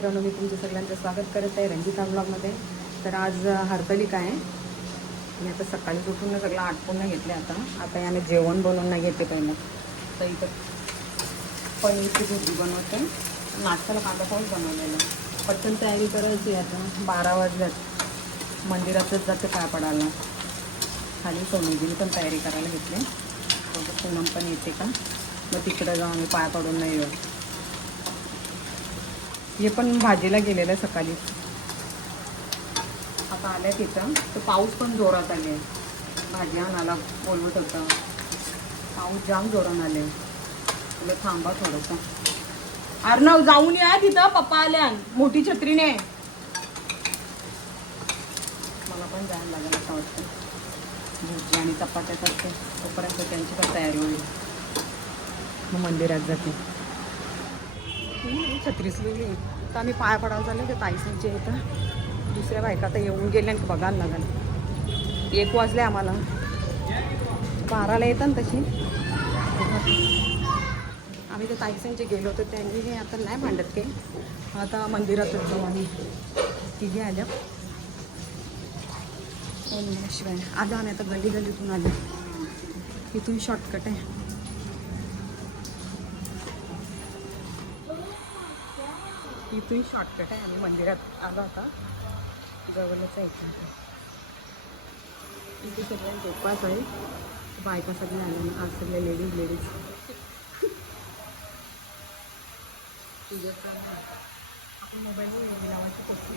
मित्रांनो, मी तुमचं सगळ्यांचं स्वागत करत आहे रंजिता ब्लॉगमध्ये. तर आज हरतालिका आहे. मी आता सकाळी उठून सगळं आटपून नाही घेतले. आता याने जेवण बनवून नाही घेते पहिलं. तर इथं पनीरची भुर्जी बनवते. नाश्त्याला कांदा पोहे बनवलेलं. पटकन तयारी करायची. आता 12 वाजल्यात. मंदिरातच जाते पाय पडायला. खाली सोनूजीने पण तयारी करायला घेतली. पूनम पण येते का, मग तिकडं जाऊन आम्ही पाय पडून नाही येऊ. हे पण भाजीला गेलेलं सकाळी. आता आल्या तिथं तर पाऊस पण जोरात आले. भाजी आणायला बोलवत होतं. पाऊस जाम जोरात आले. तुला थांबा थोडंसं. अर्णव जाऊन या तिथं, पप्पा आल्या मोठी छत्रीने. मला पण जायला लागेल असं वाटतं. भुर्जी आणि चपात्या करते तोपर्यंत त्यांची पण तयारी होईल. मग मंदिरात जाते. छत्रीस लिहिली. तर आम्ही पाया पडायला चालले. ते ताईसांचे इथं दुसऱ्या बायका तर येऊन गेल्या आणि बघायला लागेल. 1 वाजले आम्हाला. 12ला येतात ना तशी. आम्ही ते ताईसांचे गेलो होतो. त्यांनी हे आता नाही भांडत ते. आता मंदिरातच जाऊ आम्ही. तिघे आल्या. शिवाय आलो आम्ही आता गल्लीतून आलो. इथून शॉर्टकट आहे. इथून शॉर्टकट आहे. आम्ही मंदिरात आलो आता. जवळच आहे इथे. सगळ्यांचे उपवास आहे. बायका सगळ्या आल्या. आज सगळे लेडीज आपण मोबाईलवर लावायची पडते.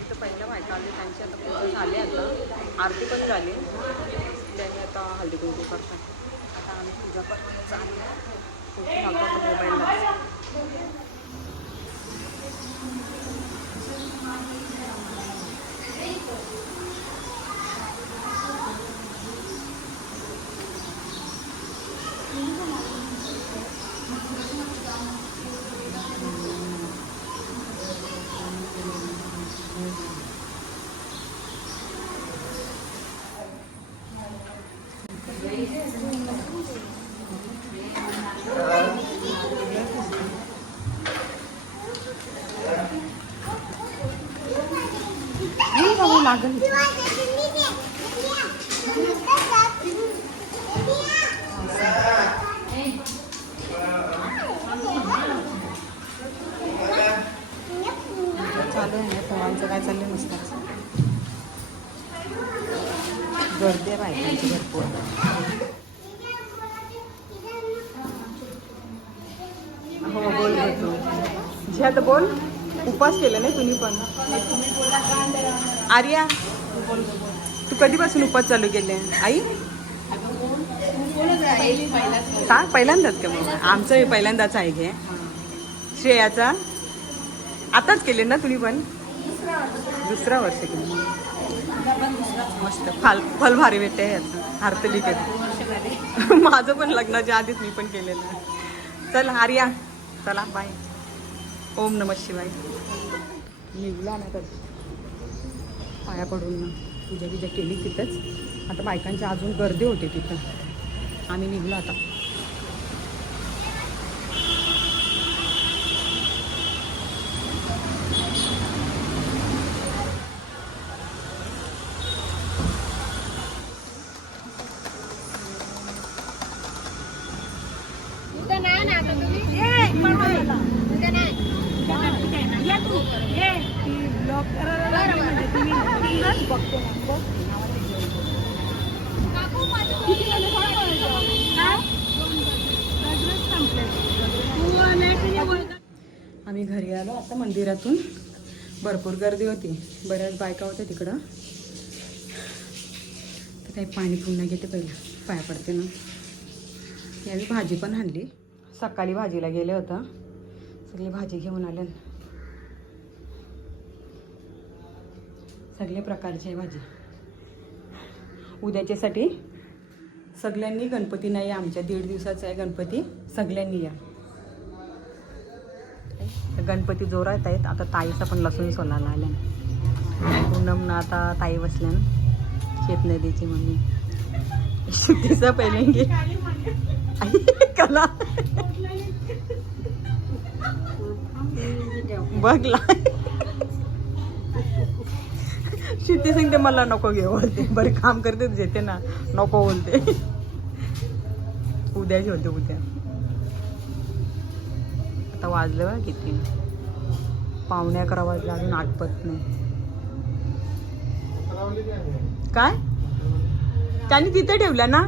इथं पहिल्या बायका आली. त्यांची आता पूजा झाली. आता आरती पण झाली. त्यांनी आता हळदी कुंकू करतात. आता आम्ही पूजा करण्याला चालू. मोबाईलला लागेल. चालू आहे पोहांचं काय चाललं नसतं. गर्दी आहे बायकांची भरपूर. हो बोल तू. जे आता बोल. उपास केला नाही तुम्ही पण. आर्या तू कधीपासून उपास चालू केले आई? का पहिल्यांदाच का? मग आमचं हे पहिल्यांदाच आहे. घे श्रेयाचा आताच केले ना तुम्ही पण? दुसरा वर्ष केलं. मस्त फल भारी भेटते हरतालिकेत. माझं पण लग्नाच्या आधीच मी पण केलेलं. चल आर्या चला बाय. ओम नमः शिवाय. निघला ना तर पाया पडून पूजा केली तिथंच. आता बायकांची अजून गर्दी होती तिथं. आम्ही निघलो आता. आम्ही घरी आलो आता मंदिरातून. भरपूर गर्दी होती. बऱ्याच बायका होत्या तिकडं. तर काही पाणी पुन्हा घेते पहिलं. पाया पडते ना. यावेळी भाजी पण आणली. सकाळी भाजीला गेले होता. सगळी भाजी घेऊन आले. सगळे प्रकारची भाजी उद्याच्यासाठी. सगळ्यांनी गणपती नाही आमच्या 1.5 दिवसाचा आहे गणपती. सगळ्यांनी या. तर गणपती जोरात आहेत. आता ताईचा पण लसूण सोलायला आल्या. पूनम ना आता ताई बसल्यान शेत नदीची मम्मी तिचा पहिले कला बघला शिती सांगते मला नको घेऊ बोलते. बरं काम करते जेते ना नको बोलते. उद्याची होते उद्या. आता वाजले बा किती 11:15 वाजले अजून आटपत नाही. काय त्यांनी तिथे ठेवल्या ना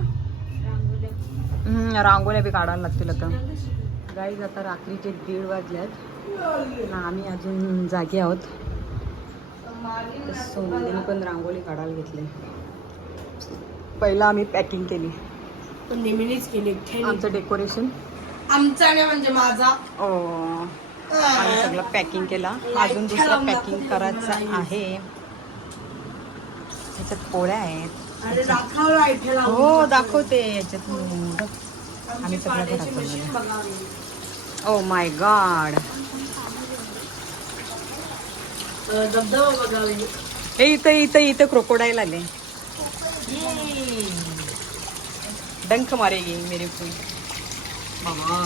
रांगोळ्या बी काढायला लागतील आता. गाईज आता रात्रीचे 1:30 वाजल्यात ना आम्ही अजून जागे आहोत. सोनलीने पण रांगोळी काढायला घेतली. पहिला आम्ही पॅकिंग केली. नेहमीच केली आमचं डेकोरेशन आमचा नाही म्हणजे माझा. आम्ही सगळं पॅकिंग केला. अजून दुसरं पॅकिंग करायचं आहे. याच्यात पोळ्या आहेत. हो दाखवते याच्यात आम्ही सगळं घरात बनवलं. Oh my God. हे इथं क्रोकोडाईल आले. डंक मारेगी मेरे को बाबा.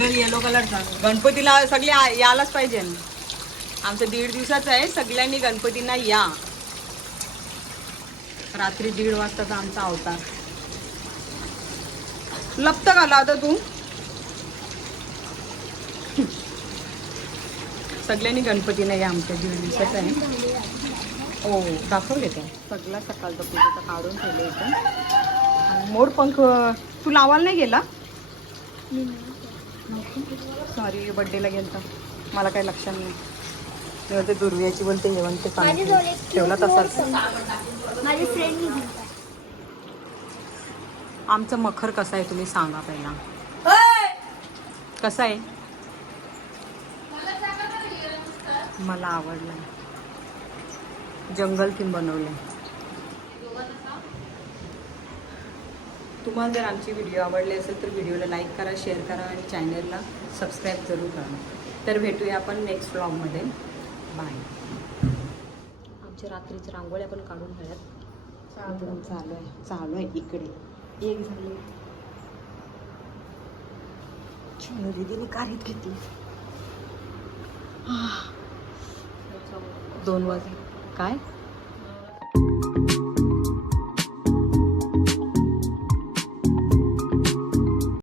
येलो कलरचा गणपतीला सगळे यायलाच पाहिजे. आमचं 1.5 दिवसाचं आहे. सगळ्यांनी गणपतींना या. रात्री 1:30 वाजताचा आमचा अवतार. लपत घाला आता तू. सगळ्यांनी गणपतीला या. आमच्या 1.5 दिवसाचं आहे. हो दाखवले ते सगळं सकाळचं पूजेचं काढून ठेवलं इथं. आणि मोरपंख तू लावायला नाही गेला. सॉरी बड्डेला गेलता मला काही लक्षात नाही. मी बोलते दुर्व्याची बोलते जेवण ते ठेवला तसाच. आमचं मखर कसं आहे तुम्ही सांगा पहिला. कसं आहे. मला आवडलं. जंगल थीम बनवले. तुम्हाला जर आमची व्हिडिओ आवडली असेल तर व्हिडिओला लाईक करा, शेअर करा आणि चॅनलला सबस्क्राईब जरूर करा. तर भेटूया आपण नेक्स्ट व्लॉगमध्ये. बाय. आमच्या रात्रीच्या रांगोळ्या पण काढून ठेवल्यात. चालू आहे इकडे एक झाले. छान दीदीने कारीत घेतली. 2 वाजले काय